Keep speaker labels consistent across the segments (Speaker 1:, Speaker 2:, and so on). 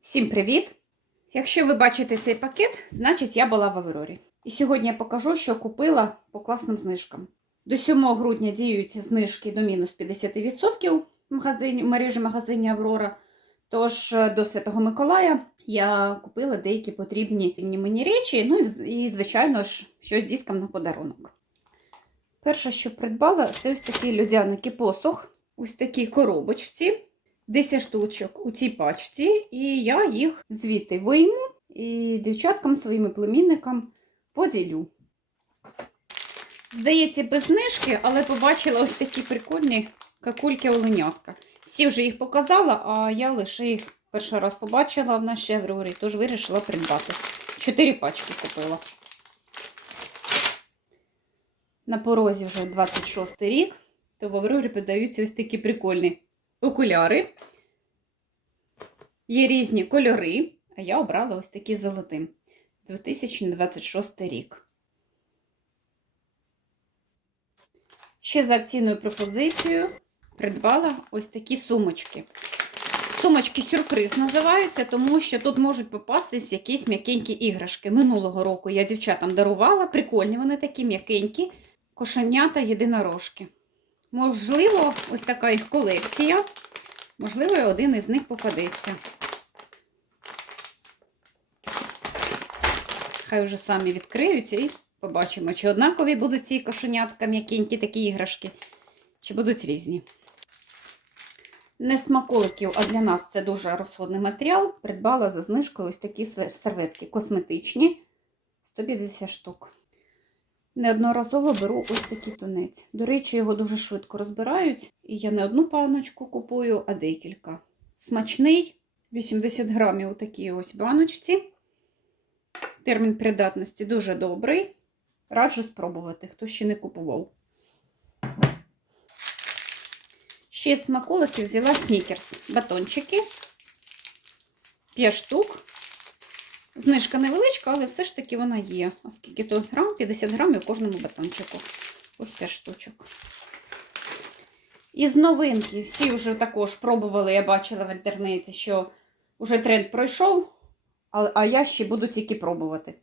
Speaker 1: Всім привіт! Якщо ви бачите цей пакет, значить я була в Аврорі. І сьогодні я покажу, що купила по класним знижкам. До 7 грудня діють знижки до мінус 50% в магазині, в мережі магазині Аврора. Тож е, до Святого Миколая я купила деякі потрібні мені речі, ну і, і, звичайно ж, щось діткам на подарунок. Перше, що придбала, це ось такий людяний посох, ось такій коробочці. 10 штучок у цій пачці, і я їх звідти вийму і дівчаткам своїм племінникам поділю. Здається, без знижки, але побачила ось такі прикольні какульки оленятка. Всі вже їх показала, а я лише їх перший раз побачила в нашій Аврорі, тож вирішила придбати. Чотири пачки купила. На порозі вже 26 рік, то в Аврорі подаються ось такі прикольні окуляри. Є різні кольори, а я обрала ось такі золотим. 2026 рік. Ще за акційною пропозицією придбала ось такі сумочки. Сумочки сюрприз називаються, тому що тут можуть попастись якісь м'якенькі іграшки. Минулого року я дівчатам дарувала, прикольні вони такі м'якенькі, кошенята єдинорожки. Можливо, ось така їх колекція. Можливо, один із них попадеться. Хай вже самі відкриються і побачимо, чи однакові будуть ці кошенятка м'якенькі такі іграшки, чи будуть різні. Не смаколиків, а для нас це дуже розходний матеріал. Придбала за знижкою ось такі серветки косметичні 150 штук. Неодноразово беру ось такий тунець. До речі, його дуже швидко розбирають. І я не одну паночку купую, а декілька. Смачний, 80 грамів у такій ось баночці. Термін придатності дуже добрий. Раджу спробувати, хто ще не купував. Ще з смаколиків взяла снікерс. Батончики. 5 штук. Знижка невеличка, але все ж таки вона є. Оскільки то грам, 50 грамів у кожному батончику. Ось 5 штучок. Із новинки, всі вже також пробували, я бачила в інтернеті, що вже тренд пройшов, а я ще буду тільки пробувати.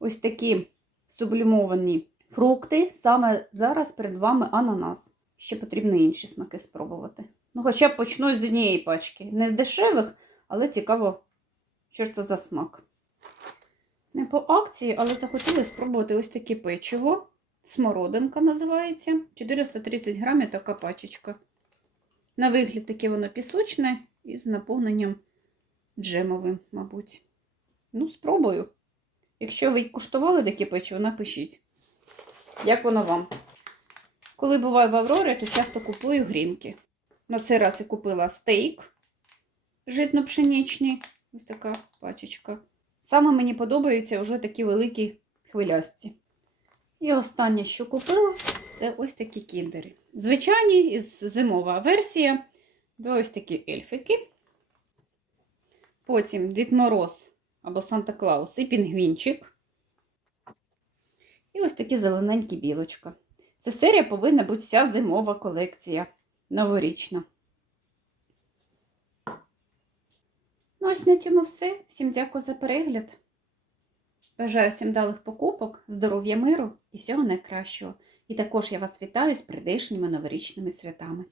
Speaker 1: Ось такі сублімовані фрукти. Саме зараз перед вами ананас. Ще потрібно інші смаки спробувати. Ну, хоча б почну з однієї пачки. Не з дешевих, але цікаво, що ж це за смак. Не по акції, але захотіли спробувати ось таке печиво. Смородинка називається. 430 грамів така пачечка. На вигляд таке воно пісочне і з наповненням джемовим, мабуть. Ну, спробую. Якщо ви куштували таке печиво, напишіть, як воно вам. Коли буваю в Аврорі, то часто купую грінки. На цей раз я купила стейк житно-пшеничний. Ось така пачечка. Саме мені подобаються вже такі великі хвилясті. І останнє, що купила, це ось такі кіндери. Звичайні, зимова версія. Два ось такі ельфики. Потім Дід Мороз або Санта Клаус і пінгвінчик. І ось такі зелененькі білочка. Ця серія повинна бути вся зимова колекція новорічна. Ось на цьому все. Всім дякую за перегляд. Бажаю всім далих покупок, здоров'я миру і всього найкращого. І також я вас вітаю з прийдешніми новорічними святами.